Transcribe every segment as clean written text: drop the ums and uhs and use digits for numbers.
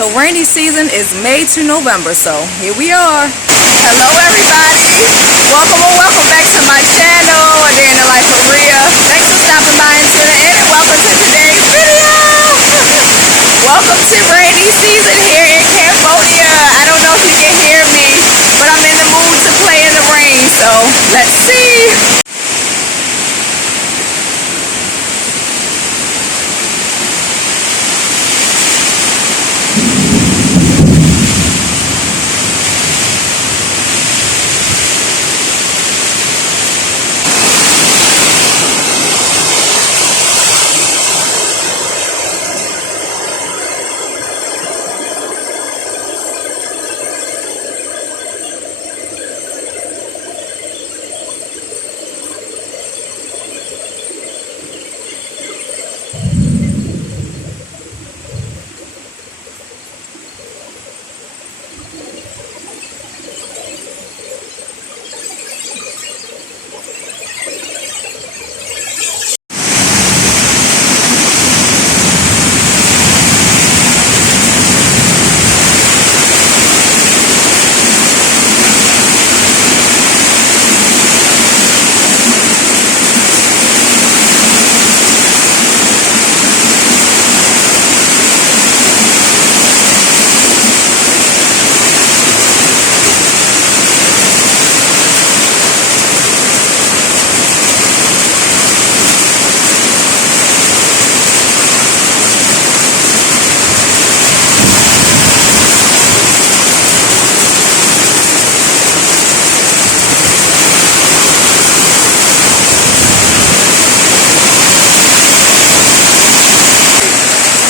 So rainy season is May to November, so here we are. Hello everybody, welcome or welcome back to my channel, A Day in the Life of Rhea. Thanks for stopping by and tuning in, and welcome to today's video. Welcome to rainy season here in Cambodia. I don't know if you can hear me, but I'm in the mood to play in the rain, so let's see.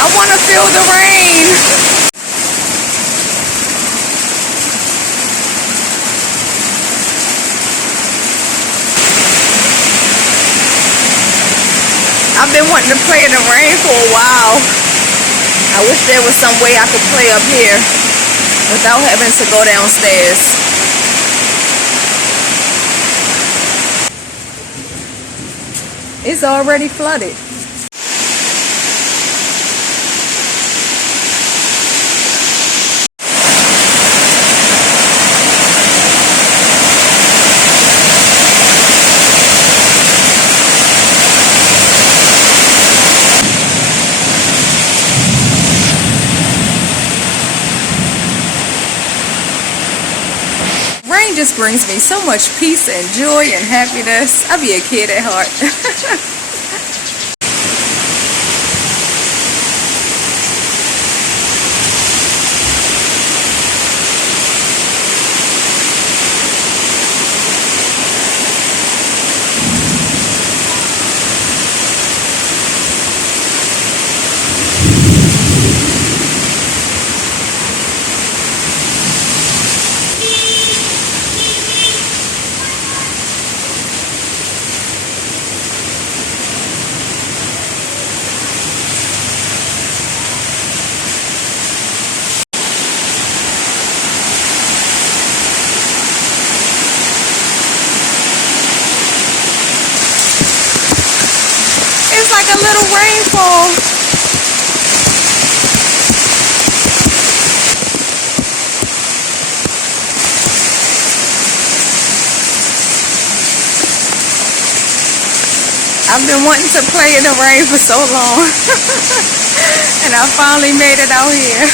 I want to feel the rain. I've been wanting to play in the rain for a while. I wish there was some way I could play up here without having to go downstairs. It's already flooded. Rain just brings me so much peace and joy and happiness. I be a kid at heart. It's like a little rainfall. I've been wanting to play in the rain for so long. And I finally made it out here.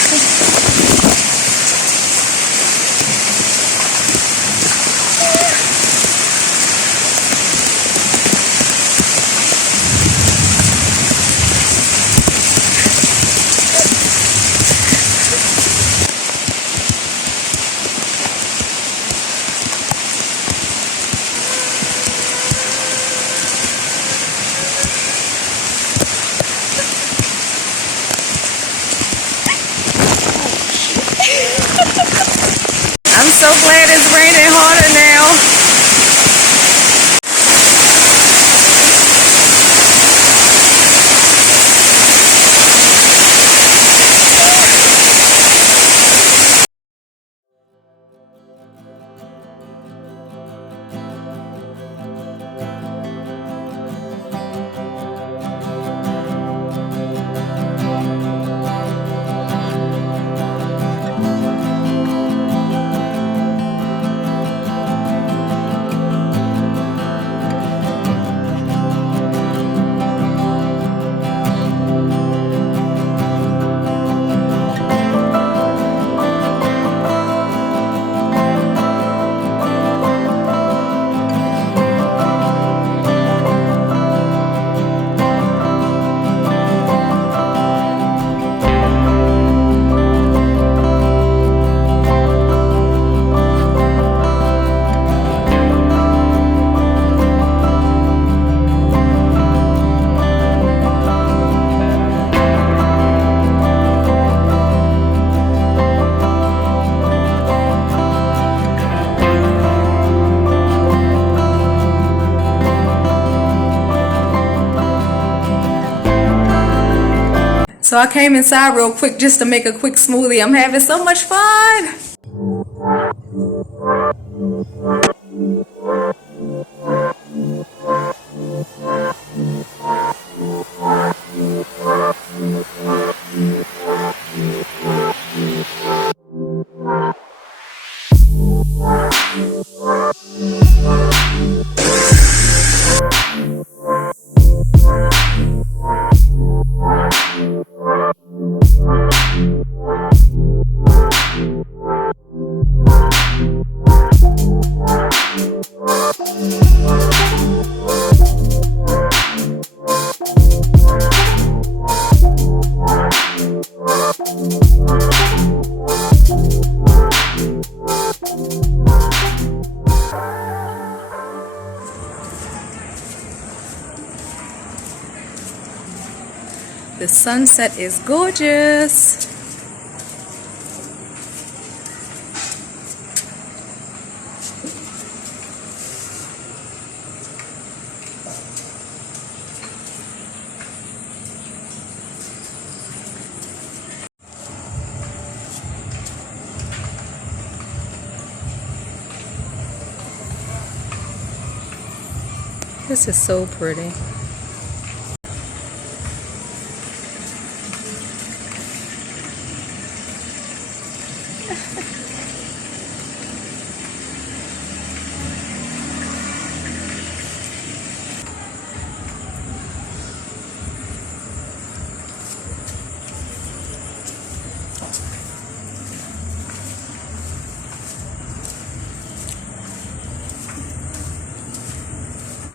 So I came inside real quick just to make a quick smoothie. I'm having so much fun. The sunset is gorgeous. This is so pretty.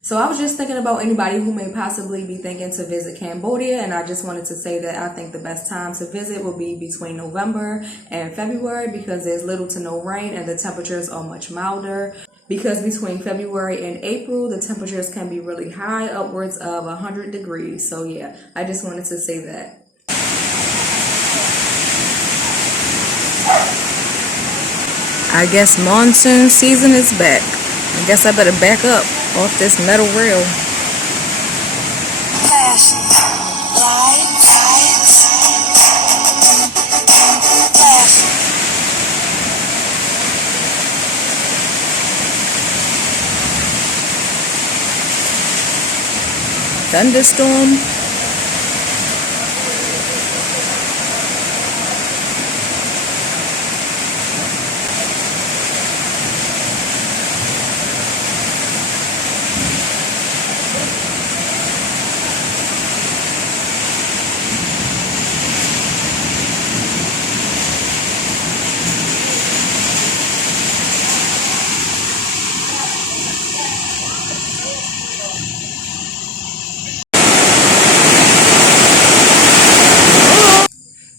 So I was just thinking about anybody who may possibly be thinking to visit Cambodia, and I just wanted to say that I think the best time to visit will be between November and February because there's little to no rain and the temperatures are much milder. Because between February and April, the temperatures can be really high, upwards of 100 degrees. So yeah, I just wanted to say that. I guess monsoon season is back. I guess I better back up off this metal rail. Fashion, lights, fashion. Thunderstorm.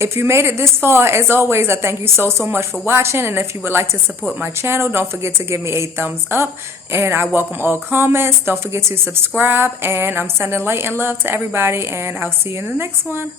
If you made it this far, as always, I thank you so much for watching. And if you would like to support my channel, don't forget to give me a thumbs up. And I welcome all comments. Don't forget to subscribe. And I'm sending light and love to everybody. And I'll see you in the next one.